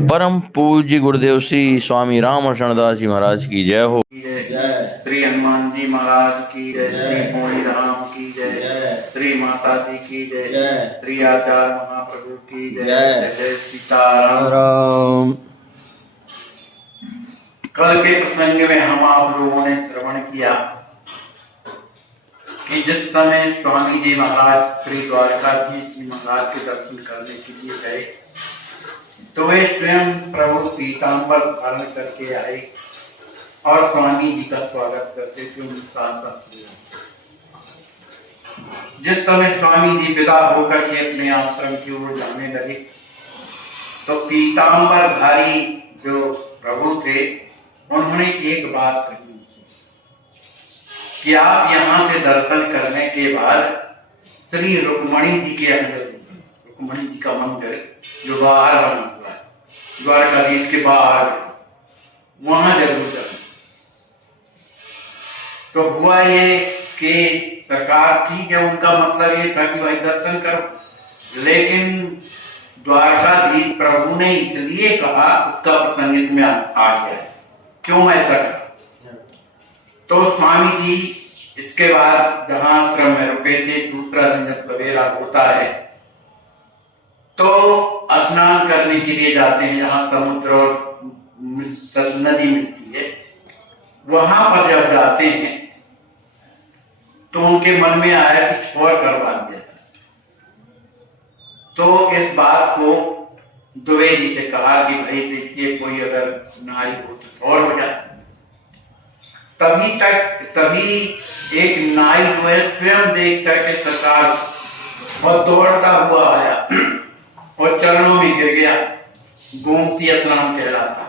परम पूज्य गुरुदेव श्री स्वामी रामकृष्ण दास जी महाराज की जय हो। श्री हनुमान जी महाराज की जय, श्री मोनी राम की जय, श्री माता जी की जय, श्री आचार्य महाप्रभु की जय, जय सीताराम। कल के प्रसंग में हम आप लोगों ने श्रवण किया कि जिस समय स्वामी जी महाराज श्री द्वारकाधीश जी महाराज के दर्शन करने के लिए गए तो वे स्वयं प्रभु पीताम्बर धारण करके आए और स्वामी जी का स्वागत करते थे। जिस समय स्वामी जी विदा होकर के अपने आश्रम की ओर जाने लगे तो पीताम्बरधारी जो प्रभु थे उन्होंने एक बात कही कि आप यहाँ से दर्शन करने के बाद श्री रुक्मणी जी के अंदर, रुक्मणी जी का मंदिर जो बाहर बना हुआ है द्वारकाधीश के बाहर, वहां जरूर जाना। तो हुआ ये कि सरकार ठीक है, उनका मतलब ये था कि भाई दर्शन करो, लेकिन द्वारकाधीश प्रभु ने इसलिए कहा, उसका प्रसंग इसमें आ गया है। क्यों ऐसा कहा? तो स्वामी जी इसके बाद जहां आश्रम में रुके थे, दूसरा दिन जब सवेरा होता है तो स्नान करने के लिए जाते हैं, जहां समुद्र और नदी मिलती है, वहां पर जब जाते हैं तो उनके मन में आया कि छोड़ करवा दिया जाए। तो इस बात को दुबे जी से कहा कि भाई देखिए कोई अगर नारी हो तो छोड़ हो जाए। तभी एक नाई जो है स्वयं देख करके सरकार और दौड़ता हुआ आया और चरणों में गिर गया। गोमती स्नान कहलाता,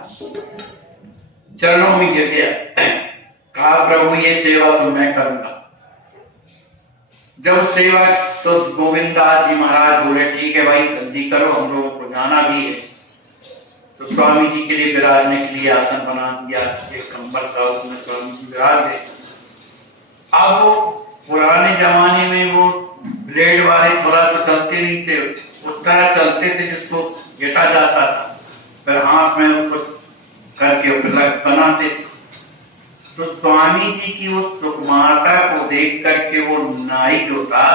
चरणों में गिर गया। कहा प्रभु ये सेवा तो मैं करूंगा। जब सेवा तो गोविंदास जी महाराज बोले ठीक है भाई जल्दी करो, हम लोगों को जाना भी है। तो स्वामी जी के लिए विराजने के लिए आसन बना दिया, एक कंबल था उसमें स्वामी जी विराज गए। अब पुराने जमाने में वो ब्लेड वाले थोड़ा तो चलते नहीं थे, उस तरह चलते थे जिसको घेटा जाता था, फिर हाथ में उसको करके उपलब्ध बनाते थे। तो स्वामी जी की उस सुकुमारता को देख करके वो नाई जो था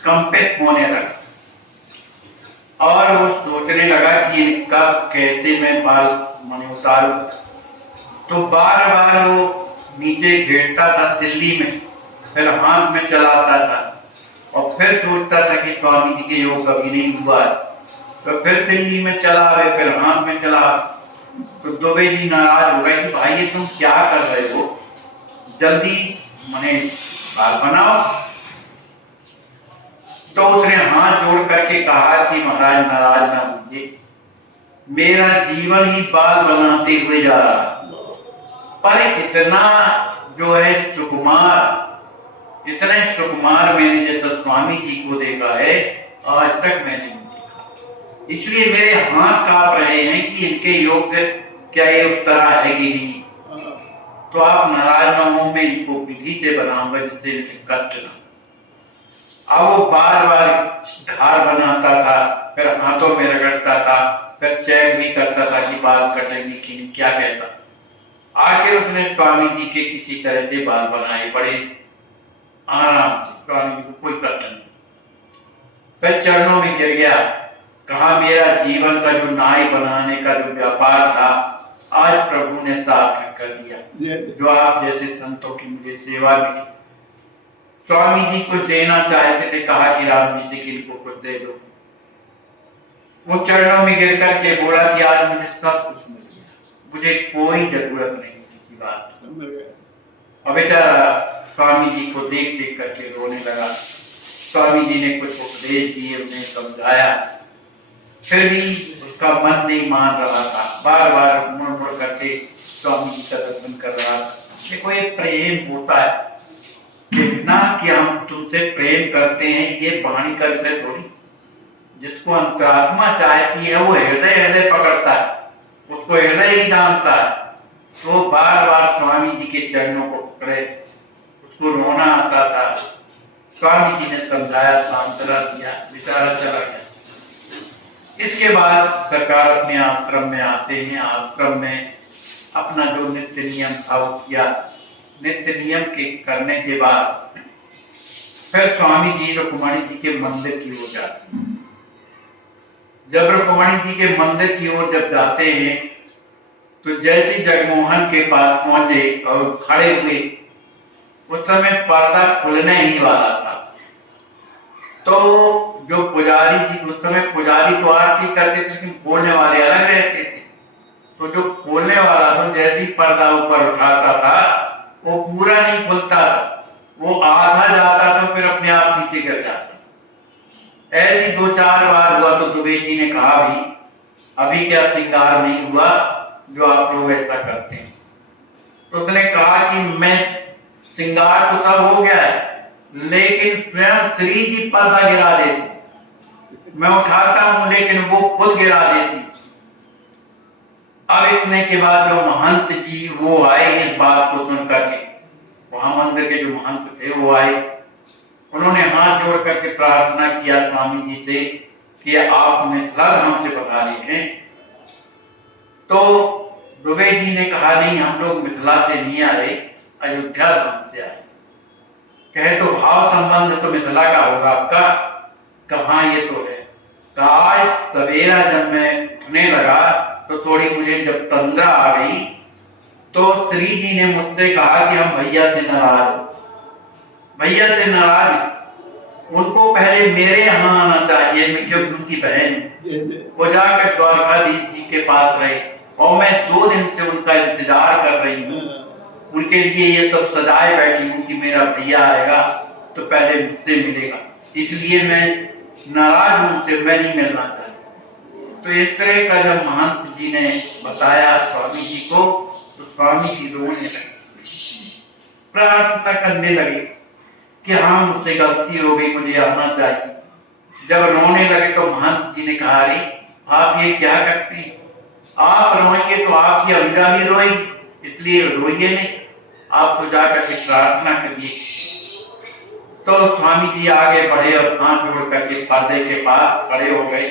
कंपित होने लगा और वो सोचने लगा कि इनका कैसे मैं बाल मने उतारूं। तो बार बार वो नीचे घेरता था तिल्ली में, फिर हाथ में चलाता था और फिर सोचता था कि स्वामी जी के योग कभी नहीं हुआ है, तो फिर तिल्ली में चलावे, फिर हाथ में चला। तो दुबे जी नाराज हो गए कि भाई ये तुम क्या कर रहे हो, जल्दी मने बाल बनाओ। तो उसने हाथ जोड़ करके कहा कि महाराज नाराज ना होइए, मेरा जीवन ही बाल बनाते हुए जा रहा, पर इतना जो है सुकुमार, इतने सुकुमार मैंने जैसा स्वामी जी को देखा है आज तक मैंने नहीं देखा। इसलिए मेरे हाथ कांप रहे हैं कि इनके योग्य क्या ये उस तरह है कि नहीं। तो आप नाराज न हो, मैं इनको विधि से बनाऊंगा जिससे इनके कष्ट न। अब वो बार बार धार बनाता था, फिर हाथों में रगड़ता था, फिर चेक भी करता था कि बाल कटेंगे कि नहीं, क्या कहता। आखिर उसने स्वामी जी के किसी तरह से बाल बनाए, बड़े आराम से, स्वामी जी को कोई कष्ट नहीं। फिर चरणों में गिर गया, कहा मेरा जीवन का जो नाई बनाने का जो व्यापार था आज प्रभु ने सार्थक कर दिया। जो आप जैसे संतों की मुझे सेवा मिली। स्वामी जी कुछ देना चाहते थे, कहा कि राम जी से कि इनको कुछ दे दो। वो चरणों में गिर करके बोला कि आज मुझे सब कुछ मिल गया, मुझे कोई जरूरत नहीं किसी बात की। अब बेचारा स्वामी जी को देख देख करके रोने लगा। स्वामी जी ने कुछ उपदेश दिए, उन्हें समझाया, फिर भी उसका मन नहीं मान रहा था, बार बार मुड़ मुड़ करके स्वामी जी का दर्शन कर रहा था। देखो ये प्रेम होता है, कितना कि हम तुमसे प्रेम करते हैं ये वाणी करते थोड़ी। जिसको अंतरात्मा चाहती है वो हृदय हृदय पकड़ता है, उसको हृदय ही जानता है। तो बार बार स्वामी जी के चरणों को पकड़े, उसको रोना आता था। स्वामी जी ने समझाया, सांत्वना दिया, बेचारा चला गया। इसके बाद सरकार अपने आश्रम में आते हैं। आश्रम में अपना जो नित्य नियम था वो किया। नित्य नियम के करने के बाद फिर स्वामी जी रुक्मणी जी के मंदिर की ओर जाते हैं। जब रुक्मणी जी के मंदिर की ओर जब जाते हैं तो जैसे जगमोहन के पास पहुंचे और खड़े हुए, उस समय पर्दा खुलने ही वाला था। तो जो पुजारी जी, उस समय पुजारी तो आरती करते थे लेकिन खोलने वाले अलग रहते थे। तो जो खोलने वाला तो जैसे ही पर्दा ऊपर उठाता था वो पूरा नहीं खुलता था, वो आधा जाता था फिर अपने आप नीचे गिर जाता। ऐसी 2-4 बार हुआ तो दुबे जी ने कहा भी अभी क्या श्रृंगार नहीं हुआ जो आप लोग ऐसा करते हैं। तो उसने कहा कि मैं श्रृंगार तो सब हो गया है लेकिन स्वयं श्री जी पर्दा गिरा देती, मैं उठाता हूं लेकिन वो खुद गिरा देती। अब इतने के बाद जो महंत जी वो आए इस बात को सुन करके, वहां मंदिर के जो महंत थे वो आए, उन्होंने हाथ जोड़ करके प्रार्थना किया स्वामी जी से कि आप मिथिला धाम से पधारे हैं। तो दुबे जी ने कहा नहीं, हम लोग मिथिला से नहीं आए, अयोध्या धाम से आए। कहे तो भाव संबंध तो मिथिला का होगा आपका? कहाँ ये तो है। आज सवेरा जब मैं उठने लगा तो थोड़ी मुझे जब तंद्रा आ गई तो श्री जी ने मुझसे कहा कि हम भैया से नाराज, भैया से नाराज, उनको पहले मेरे यहाँ आना चाहिए, मैं क्योंकि उनकी बहन। वो जाकर द्वारकाधीश जी के पास रहे और मैं 2 दिन से उनका इंतजार कर रही हूँ। उनके लिए ये सब सजाए बैठी हूँ कि मेरा भैया आएगा तो पहले मुझसे मिलेगा, इसलिए मैं नाराज हूं, उनसे मैं नहीं मिलना चाहता। तो इस तरह का जब महंत जी ने बताया स्वामी जी को तो स्वामी जी रोने लगे, प्रार्थना करने लगे कि हाँ मुझसे गलती हो गई, मुझे आना चाहिए। जब रोने लगे तो महंत जी ने कहा अरे आप ये क्या करते हैं, आप रोएंगे तो आपकी अविदा भी रोएगी, इसलिए रोइए नहीं, आप तो जाकर के प्रार्थना करिए। तो स्वामी जी आगे बढ़े और हाथ जोड़ करके पर्दे के पास खड़े हो गए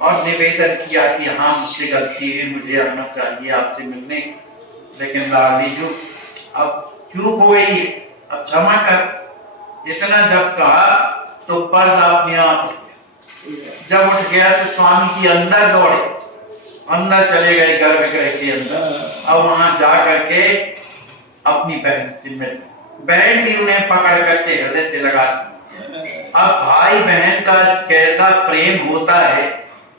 और निवेदन किया कि हाँ मुझसे गलती है, मुझे आना चाहिए आपसे मिलने, लेकिन लाडली जो अब चूक हो गई, अब क्षमा कर। इतना जब कहा तो पर्दा अपने आप उठ गया। जब उठ गया तो स्वामी जी अंदर दौड़े, अंदर चले गए गर्भगृह के अंदर और वहां जा करके अपनी बहन से मिले। बहन भी उन्हें पकड़ करके हृदय से लगा दी। अब भाई बहन का कैसा प्रेम होता है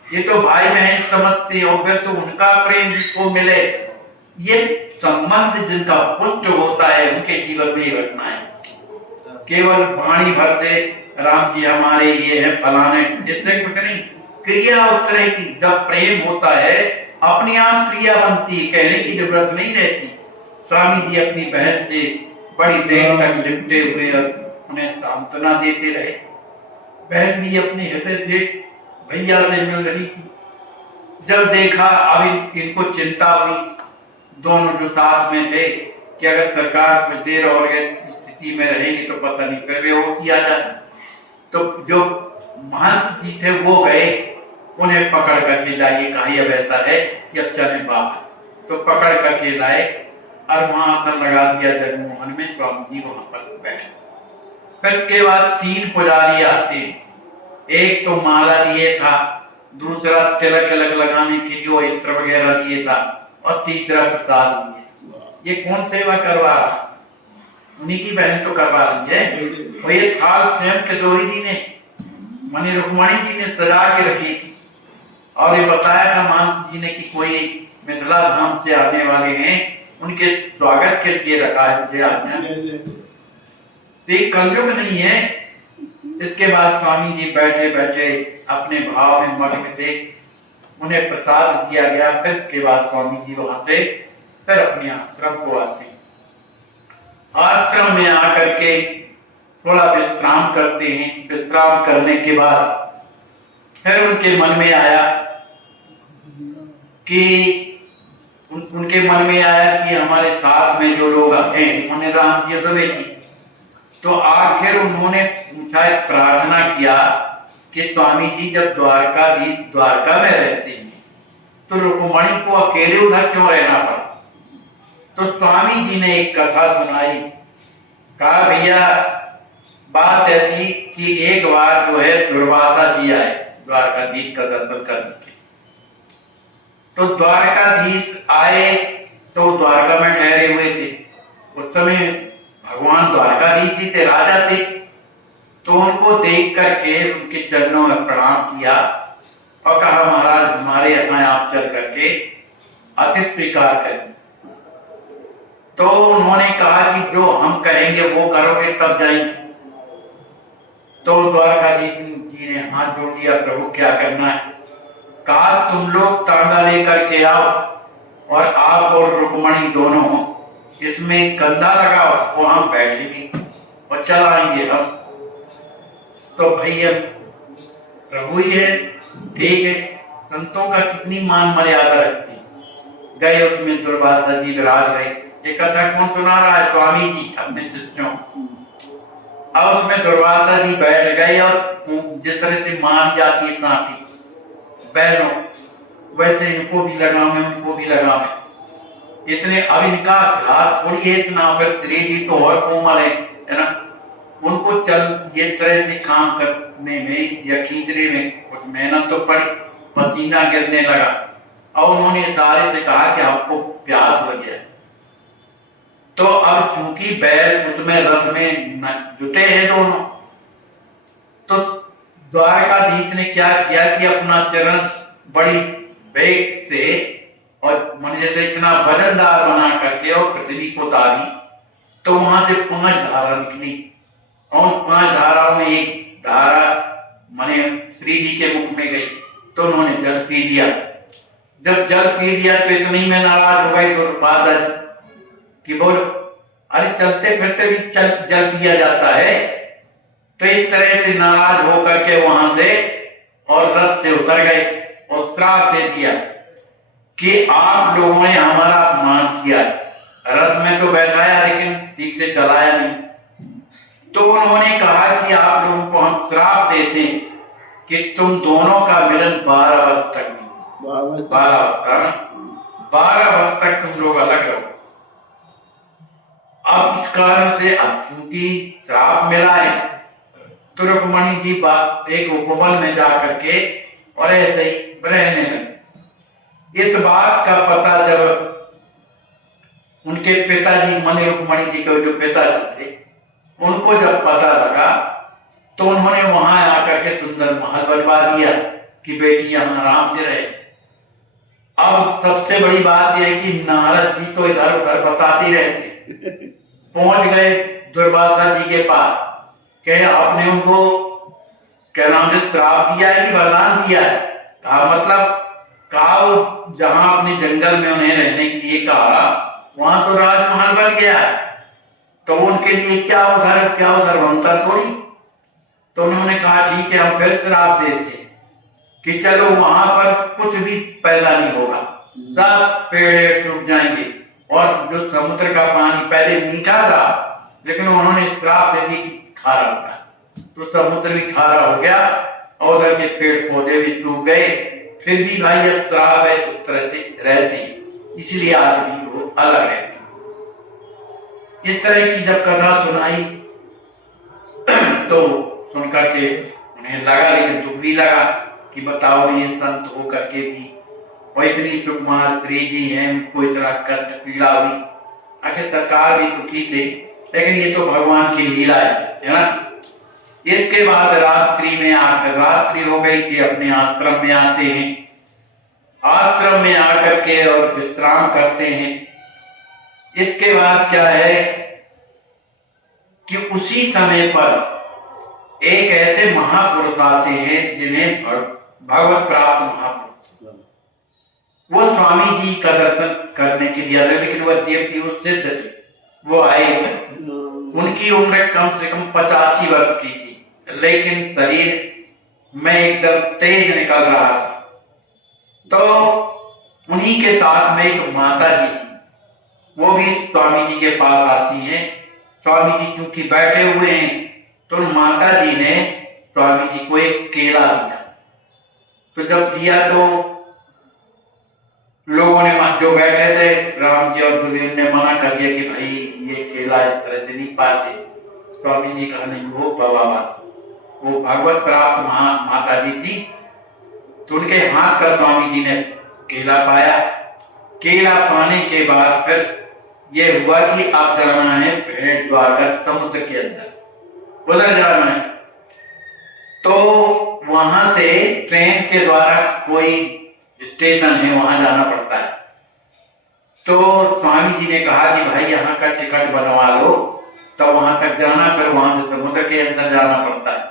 ये तो भाई बहन समझते हो, फिर तो उनका प्रेम जिसको मिले, ये संबंध जिनका पुष्ट होता है उनके जीवन में ही घटना है। केवल वाणी भर से राम जी हमारे ये है फलाने, जिससे कुछ नहीं, क्रिया उस तरह की जब प्रेम होता है अपनी आप क्रिया बनती है, कहने की जरूरत नहीं रहती। स्वामी जी अपनी बहन से बड़ी देर तक लिपटे हुए और उन्हें सांत्वना देते रहे। बहन भी अपने हृदय से भैया से मिल रही थी। जब देखा अब इनको चिंता हुई, दोनों जो साथ में थे कि अगर सरकार कुछ देर और स्थिति में रहेगी तो पता नहीं फिर बेहोश किया जाए। तो जो महंत जी थे वो गए, उन्हें पकड़ करके लाइए, कहा अब ऐसा है कि अब चले बाहर। तो पकड़ करके लाए और वहां आसन लगा दिया जगमोहन में, स्वामी जी वहां पर बैठे। फिर के बाद 3 पुजारी आते, एक तो माला लिए था, दूसरा तिलक लगाने के लिए इत्र वगैरह लिए था और तीसरा प्रसाद लिए। ये कौन सेवा करवा रहा? उन्हीं की बहन तो करवा रही है। और ये थाल स्वयं किशोरी जी ने, मानी रुक्मणी जी ने सजा के रखी थी और ये बताया था महंत जी ने कि कोई मिथिला धाम से आने वाले हैं, उनके स्वागत के लिए रखा है, मुझे आज्ञा। तो कलयुग नहीं है। इसके बाद स्वामी जी बैठे बैठे अपने भाव में मग्न थे, उन्हें प्रसाद दिया गया। फिर के बाद स्वामी जी वहां से फिर अपने आश्रम को आते हैं। आश्रम में आकर के थोड़ा विश्राम करते हैं। विश्राम करने के बाद फिर उनके मन में आया कि हमारे साथ में जो लोग हैं उन्होंने राम जी दुबे की, तो आखिर उन्होंने पूछा, प्रार्थना किया कि स्वामी जी जब द्वारकाधीश द्वारका में रहते हैं तो रुक्मणी को अकेले उधर क्यों रहना पड़ा? तो स्वामी जी ने एक कथा सुनाई। कहा भैया बात ऐसी कि एक बार जो है दुर्वासा जी आए द्वारकाधीश का दर्शन करने के। तो द्वारकाधीश आए तो द्वारका में ठहरे हुए थे। उस समय भगवान द्वारकाधीश जी थे, राजा थे। तो उनको देख करके उनके चरणों में प्रणाम किया और कहा महाराज हमारे यहाँ आप चल करके अतिथि स्वीकार करें। तो उन्होंने कहा कि जो हम कहेंगे वो करोगे तब जाएंगे। तो द्वारकाधीश जी ने हाथ जोड़ दिया, प्रभु क्या करना है? कहा तुम लोग तांगा लेकर के आओ और आप और रुक्मणी दोनों इसमें कंधा लगाओ, वो हम बैठेंगे और चल आएंगे हम। तो भैया प्रभु ही है, ठीक है, संतों का कितनी मान मर्यादा रखते हैं। गए उसमें दुर्वासा जी विराज गए। ये कथा कौन सुना रहा है? स्वामी जी अपने शिष्यों। अब उसमें दुर्वासा जी बैठ गए और जिस तरह से मान जाती है साथी बहनों, वैसे इनको भी लगावे उनको भी लगावे। इतने अब इनका हाथ थोड़ी है इतना, फिर श्री जी तो और कोमल है ना, उनको चल ये तरह से काम करने में या खींचने में कुछ मेहनत तो पड़ी, पसीना गिरने लगा। और उन्होंने सारे से कहा कि आपको प्यास लग गया। तो अब चूंकि बैल उसमें रथ में जुटे हैं दोनों, तो द्वारकाधीश ने क्या किया कि अपना चरण बड़ी वेग से और मन जैसे इतना वजनदार बना करके और पृथ्वी को दाबी। तो वहां से 5 धारा निकली और 5 धाराओं में एक धारा माने श्री जी के मुख में गई। तो उन्होंने जल पी लिया। जब जल पी लिया तो इतनी में नाराज हो गई दुर्वासा जी कि बोल अरे चलते फिरते भी जल पिया जाता है। तो इस तरह से नाराज होकर के वहां से और रथ से उतर गए और श्राप दे दिया कि आप लोगों ने हमारा अपमान किया, रथ में तो बैठाया लेकिन ठीक से चलाया नहीं। तो उन्होंने कहा कि आप लोगों को हम श्राप देते हैं कि तुम दोनों का मिलन 12 वर्ष तक नहीं, 12 वर्ष तक तुम लोग अलग रहो। अब इस कारण से अब चूंकि श्राप मिला है तो रुक्मणी जी एक उपवन में जाकर के और ऐसे ही रहने लगे। इस बात का पता जब उनके पिताजी माने रुक्मणी जी के जो पिताजी थे उनको जब पता लगा तो उन्होंने वहां आकर के सुंदर महल बनवा दिया कि बेटी यहां आराम से रहे। अब सबसे बड़ी बात यह है कि नारद जी तो इधर उधर बताते रहते। पहुंच गए दुर्वासा जी के पास, कहे आपने उनको क्या नाम से श्राप दिया है कि वरदान दिया है? कहा मतलब कहा जहां अपने जंगल में उन्हें रहने के लिए कहा वहां तो राजमहल बन गया है, तो उनके लिए क्या उधर बनता थोड़ी। तो उन्होंने कहा ठीक है हम फिर श्राप देते कि चलो वहां पर कुछ भी पैदा नहीं होगा, सब पेड़ सूख जाएंगे। और जो समुद्र का पानी पहले मीठा था लेकिन उन्होंने श्राप दे दी कि खारा होगा, तो समुद्र भी खारा हो गया और उधर के पेड़ पौधे भी सूख गए। फिर भी भाई अब श्राप है उस तरह से रहते, इसलिए आज भी वो अलग रहते। इस तरह की जब कथा सुनाई तो सुनकर के उन्हें लगा, लेकिन दुख भी लगा कि बताओ ये संत हो करके भी और इतनी सुकुमार श्री जी हैं, उनको इतना कष्ट पीड़ा हुई। आखिर सरकार भी दुखी थे, लेकिन ये तो भगवान की लीला है ना। इसके बाद रात्रि में आकर रात्रि हो गई कि अपने आश्रम में आते हैं, आश्रम में आकर के और विश्राम करते हैं। इसके बाद क्या है कि उसी समय पर एक ऐसे महापुरुष आते हैं जिन्हें भगवत प्राप्त महापुरुष, वो स्वामी जी का दर्शन करने के लिए आए, लेकिन वह देव सिद्ध थे। वो आए, उनकी उम्र कम से कम 85 वर्ष की थी, लेकिन शरीर में एकदम तेज निकल रहा था। तो उन्हीं के साथ में एक माता जी थी, वो भी स्वामी जी के पास आती हैं। स्वामी जी चूंकि बैठे हुए हैं तो माता जी ने स्वामी जी को एक केला दिया। तो जब दिया तो लोगों ने जो बैठे थे, राम जी और सुग्रीव ने मना कर दिया कि भाई ये केला इस तरह से नहीं पाते। स्वामी जी कहा नहीं, वो बाबा वो भगवत प्राप्त माता जी थी, तो उनके हाथ का स्वामी जी ने केला पाया। केला पाने के बाद फिर ये हुआ कि अब जाना है भेड़ द्वारका समुद्र के अंदर, उधर जाना है। तो वहां से ट्रेन के द्वारा कोई स्टेशन है, वहां जाना पड़ता है। तो स्वामी जी ने कहा कि भाई यहाँ का टिकट बनवा लो, तब वहां तक जाना, फिर वहां से समुद्र के अंदर जाना पड़ता है।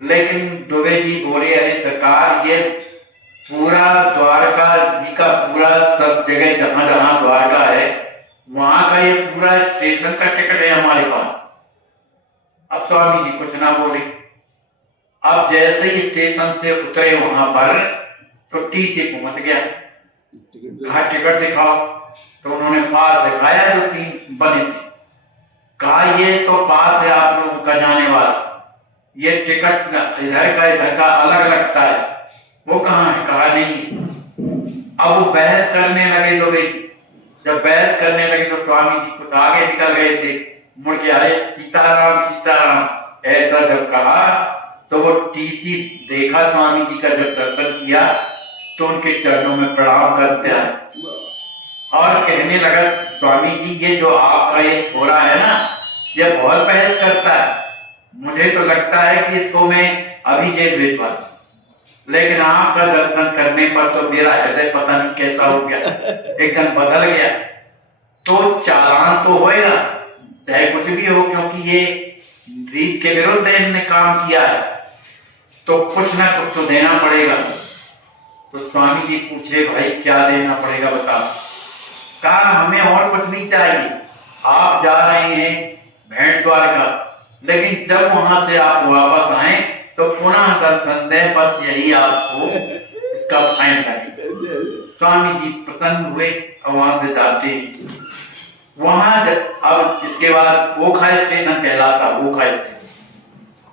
लेकिन दुबे जी बोले, अरे सरकार, ये पूरा द्वारका जी का पूरा सब जगह जहां जहां द्वारका है वहां का ये पूरा स्टेशन का टिकट है हमारे पास। अब स्वामी जी कुछ ना बोले। अब जैसे ही स्टेशन से उतरे वहां पर तो टीसी पहुंच गया, कहा टिकट दिखाओ। तो उन्होंने पास दिखाया जो 3 बने थे। कहा ये तो पास है आप लोगों का जाने वाला, ये टिकट इधर का अलग लगता है, वो कहाँ है? कहा नहीं। अब वो बहस करने लगे लोग। जब बहस करने लगे तो स्वामी जी कुछ आगे निकल गए थे, मुड़ के आए, सीताराम सीताराम ऐसा जब कहा तो वो टीसी देखा स्वामी जी का, जब दर्शन किया तो उनके चरणों में प्रणाम करते आए और कहने लगा, स्वामी जी ये जो आपका ये छोरा है ना, ये बहुत बहस करता है, मुझे तो लगता है कि इसको मैं अभी जेल भेजवा दूं, लेकिन आपका दर्शन करने पर तो मेरा हृदय पता नहीं कैसा हो गया, एकदम बदल गया। तो चालान तो होएगा, चाहे कुछ भी हो, क्योंकि ये रीत के विरुद्ध इन्होंने काम किया है, तो कुछ ना कुछ तो देना पड़ेगा। तो स्वामी जी पूछे, भाई क्या देना पड़ेगा बताओ? कहा हमें और कुछ नहीं चाहिए, आप जा रहे हैं भेड़ द्वारका, लेकिन जब वहां से आप वापस आए तो पुनः दर्शन दे, बस यही आपको इसका फाइन लगेगा। स्वामी जी प्रसन्न हुए और वहां से जाते हैं। वहां अब इसके बाद ओखा स्टेशन कहलाता, ओखा स्टेशन।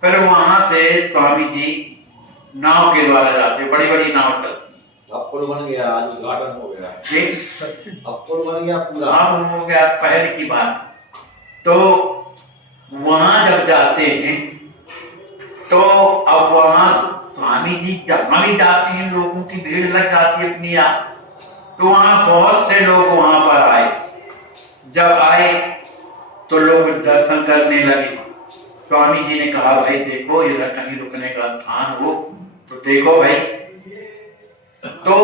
फिर वहां से स्वामी जी नाव के द्वारा जाते, बड़ी बड़ी नाव चलती। अब पुल बन गया, आज उद्घाटन हो गया, अब पुल बन गया पूरा, हो गया पहले की बात। तो वहां जब जाते हैं तो अब वहां स्वामी जी जहां भी जाते हैं लोगों की भीड़ लग जाती है अपनी आप। तो वहां बहुत से लोग वहां पर आए। जब आए तो लोग दर्शन करने लगे। स्वामी जी ने कहा, भाई देखो इधर कहीं रुकने का स्थान हो तो देखो भाई। तो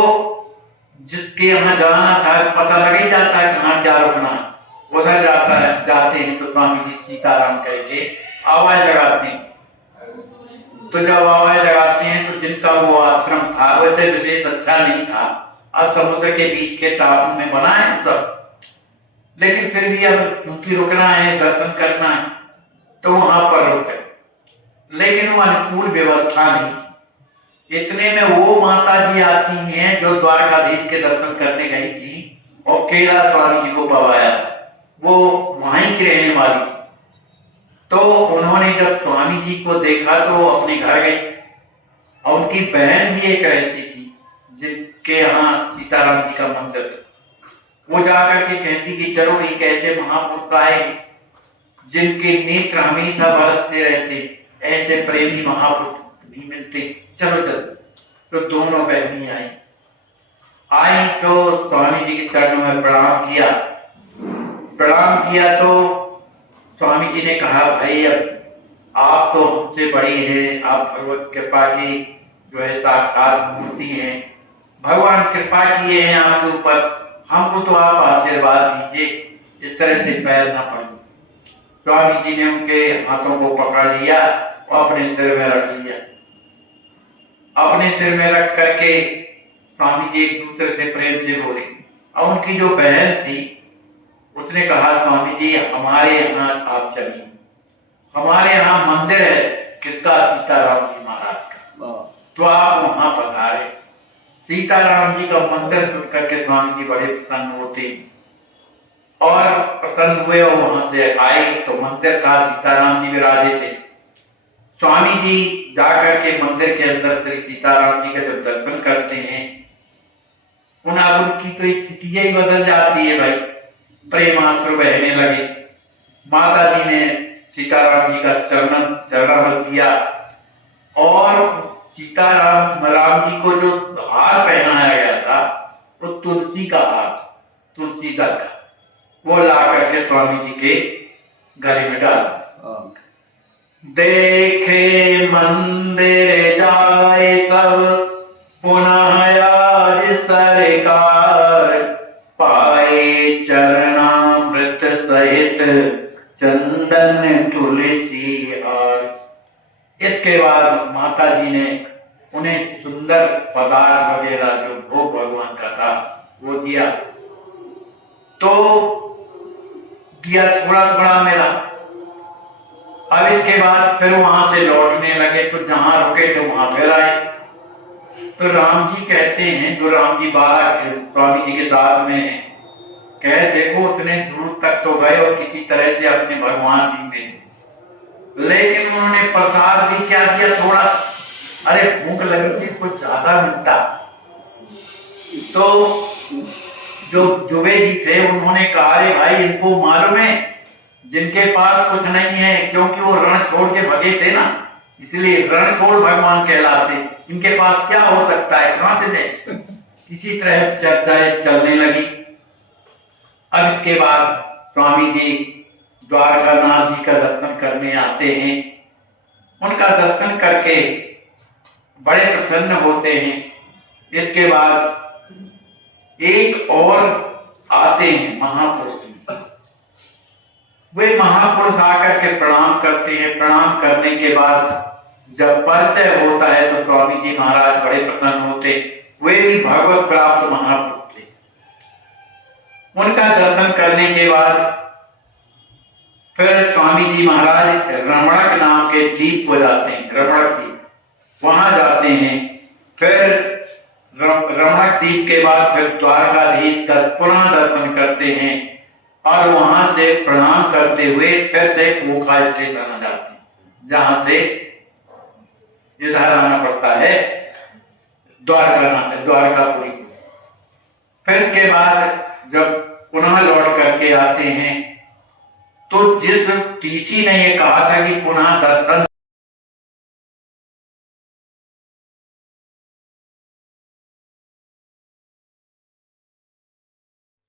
जिसके यहाँ जाना था पता लग ही जाता है कहाँ क्या रुकना, उधर जाता है। जाते हैं तो स्वामी जी सीताराम कह के आवाज लगाते हैं। तो जब आवाज लगाते हैं तो जिनका वो आश्रम था, वैसे विशेष अच्छा नहीं था, अब समुद्र के बीच के टापू में बना है सब, लेकिन फिर भी अब क्योंकि रुकना है, दर्शन करना है, तो वहां पर रुके। लेकिन वो अनुकूल व्यवस्था नहीं थी। इतने में वो माता जी आती हैं जो द्वारकाधीश के दर्शन करने गई थी और केला स्वामी जी को पवाया था, वो वहीं की रहने वाली थी। तो उन्होंने जब स्वामी जी को देखा तो अपने घर गई, और उनकी बहन भी एक रहती थी जिनके यहाँ सीताराम जी का मंदिर था। वो जाकर के कहती कि चलो एक ऐसे महापुरुष आए जिनके नेत्र हमेशा बरसते रहते, ऐसे प्रेमी महापुरुष नहीं मिलते, चलो चलो। तो दोनों बहनी आई तो स्वामी जी के चरणों में प्रणाम किया। तो स्वामी जी ने कहा, भाई अब आप तो हमसे बड़ी हैं, आप भगवत कृपा की जो है साक्षात मूर्ति हैं, भगवान कृपा किए हैं आपके ऊपर, हमको तो आप आशीर्वाद दीजिए, इस तरह से पैर ना पड़े। स्वामी जी ने उनके हाथों को पकड़ लिया और अपने सिर में रख लिया। अपने सिर में रख करके स्वामी जी एक दूसरे से प्रेम से बोले। और उनकी जो बहन थी उसने कहा, स्वामी जी हमारे यहाँ आप चलिए, हमारे यहाँ मंदिर है किसका? सीताराम जी महाराज का, तो आप वहां पधारे। सीताराम जी का मंदिर सुन करके स्वामी जी बड़े प्रसन्न होते और प्रसन्न हुए और वहां से आए तो मंदिर था, सीताराम जी विराजे थे। स्वामी जी जाकर के मंदिर के अंदर श्री सीताराम जी का जब दर्शन करते हैं, अब उनकी तो स्थिति ही बदल जाती है भाई, प्रेमाश्रु बहने लगे। माता जी ने सीताराम जी का चरणामृत दिया और राम जी को जो हार पहनाया गया था वो तुलसी का हार, तुलसी दल का, वो ला करके स्वामी जी के गले में डाल। देखे मंदिर जाए सब पुनः आज सरकार, पाए चरणामृत सहित चंदन तुलसी हार। इसके बाद माता जी ने उन्हें सुंदर पदार्थ वगैरह जो भोग भगवान का था वो दिया, तो दिया थोड़ा थोड़ा मिला। अब इसके बाद फिर वहां से लौटने लगे, तो जहां रुके तो वहां फिर आए। तो राम जी कहते हैं, जो राम जी बाहर स्वामी जी के साथ में हैं, कहे देखो उतने दूर तक तो गए और किसी तरह से अपने भगवान जी मिले, लेकिन उन्होंने प्रसाद भी क्या दिया थोड़ा, अरे भूख लगी थी कुछ ज्यादा मिलता। तो जो जुबे जी थे उन्होंने कहा अरे भाई इनको मालूम है जिनके पास कुछ नहीं है, क्योंकि वो रण छोड़ के भगे थे ना, इसलिए रण छोड़ भगवान कहलाते, इनके पास क्या हो सकता है, कहां से दे। किसी तरह चर्चा चलने लगी। अब इसके बाद स्वामी जी द्वारकानाथ जी का दर्शन करने आते हैं, उनका दर्शन करके बड़े प्रसन्न होते हैं। इसके बाद एक और आते हैं महापुरुष, वे महापुरुष आकर के प्रणाम करते हैं। प्रणाम करने के बाद जब परिचय होता है तो स्वामी जी महाराज बड़े प्रसन्न होते, वे भी भगवत प्राप्त महापुरुष थे। उनका दर्शन करने के बाद फिर स्वामी जी महाराज रमणक नाम के द्वीप को जाते हैं, रमणक द्वीप, वहां जाते हैं। फिर रमणक द्वीप के बाद फिर द्वारकाधीश का पुनः दर्शन करते हैं और वहां से प्रणाम करते हुए फिर से ओखा स्टेशन आ जाते हैं, जहां से इधर आना पड़ता है द्वारकापुरी को। फिर इसके बाद जब पुनः लौट करके आते हैं तो जिस टीसी ने ये कहा था कि पुनः दर्शन,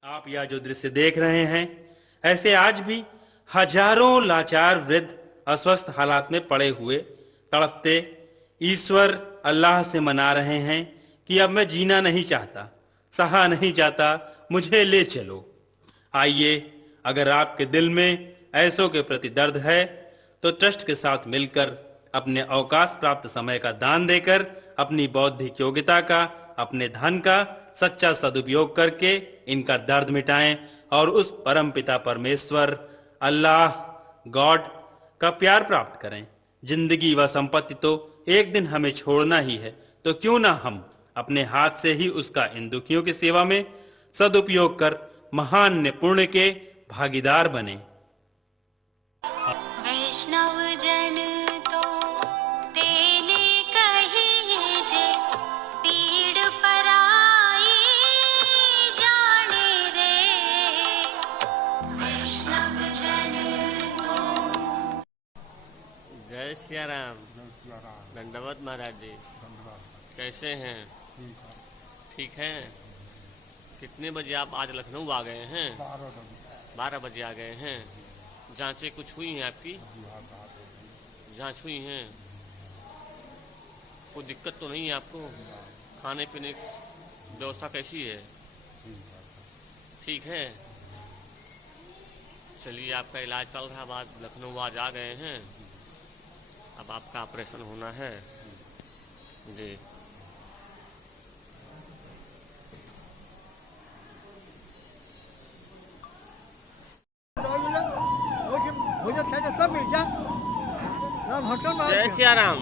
आप यह जो दृश्य देख रहे हैं, ऐसे आज भी हजारों लाचार वृद्ध अस्वस्थ हालात में पड़े हुए तड़पते ईश्वर अल्लाह से मना रहे हैं कि अब मैं जीना नहीं चाहता, सहा नहीं जाता, मुझे ले चलो। आइए, अगर आपके दिल में ऐसों के प्रति दर्द है तो ट्रस्ट के साथ मिलकर अपने अवकाश प्राप्त समय का दान देकर अपनी बौद्धिक योग्यता का, अपने धन का सच्चा सदुपयोग करके इनका दर्द मिटाएं और उस परम पिता परमेश्वर अल्लाह गॉड का प्यार प्राप्त करें। जिंदगी व संपत्ति तो एक दिन हमें छोड़ना ही है, तो क्यों ना हम अपने हाथ से ही उसका इन दुखियों की सेवा में सदुपयोग कर महान पुण्य के भागीदार बने। वैष्णव जन तो तेने कही जे पीड़ पराई जाने रे, वैष्णव जन तो। जय सिया राम। दंडवत महाराज जी, कैसे हैं? ठीक हैं। कितने बजे आप आज लखनऊ आ गए हैं? 12 बजे आ गए हैं। जांचें कुछ हुई हैं आपकी? जांच हुई हैं? कोई दिक्कत तो नहीं है आपको? खाने पीने की व्यवस्था कैसी है? ठीक है। चलिए, आपका इलाज चल रहा है, बाद लखनऊ आज आ गए हैं, अब आपका ऑपरेशन होना है जी। जय सिया राम।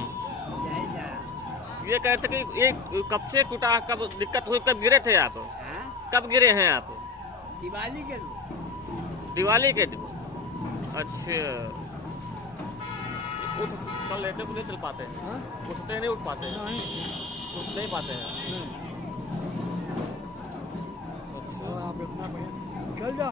ये कह रहे थे कि ये कब से टूटा, कब दिक्कत हुई, कब गिरे थे आप? कब गिरे हैं आप? दिवाली के दिन। दिवाली के दिन? अच्छा। चल लेटे को नहीं चल पाते हैं, हाँ? उठते नहीं उठ पाते हैं, नहीं उठ नहीं पाते हैं। नहीं अच्छा आप इतना बढ़िया चल जा